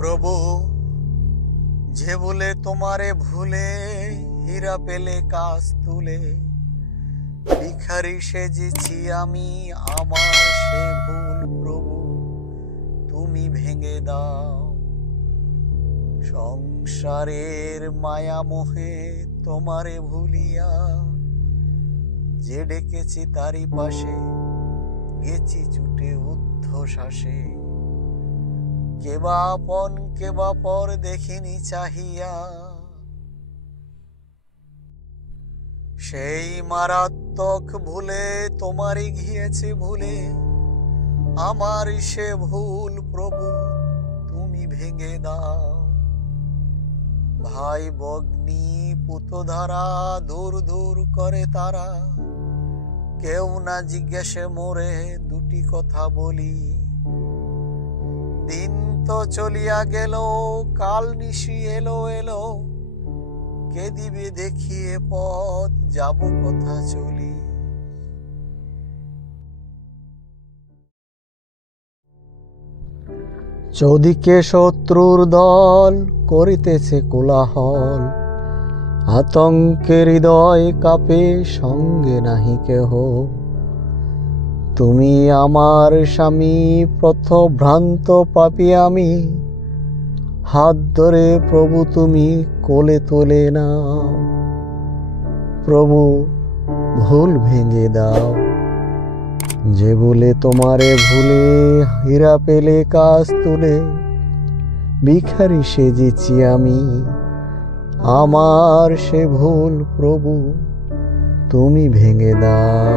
প্রভু, যে বলে তোমারে ভুলে হীরা পেলে কাজ তুলে, ভিখারি সেজেছি আমি, আমার সে ভুল প্রভু তুমি ভেঙে দাও। সংসারের মায়া মোহে তোমারে ভুলিয়া, যে ডেকেছি তারি পাশে গেছি ছুটে ঊর্ধ্বশ্বাসে। কেবা আপন কেবা পর দেখিনি চাহিয়া, সেই মারাত্মক ভুলে তোমারই গিয়েছে ভুলে, আমার সে ভুল প্রভু তুমি ভেঙে দাও। ভাই বগ্নি পুতধারা দূর দূর করে তারা, কেউ না জিজ্ঞাসে মোরে দুটি কথা বলি। দিন তো চলিয়া গেল, কাল নিশি এলো এলো, কে দিবে দেখিয়ে পথ যাব কথা চলি। চৌদিকে শত্রুর দল করিতেছে কোলাহল, আতঙ্কের হৃদয় কাঁপে সঙ্গে নাহি কেহ। তুমি আমার স্বামী, পথভ্রান্ত পাপী আমি, হাত ধরে প্রভু তুমি কোলে তোলে নাও। প্রভু ভুল ভেঙে দাও, যে বলে তোমারে ভুলে হীরা পেলে কাজ তুলে, ভিখারি সেজেছি আমি, আমার সে ভুল প্রভু তুমি ভেঙে দাও।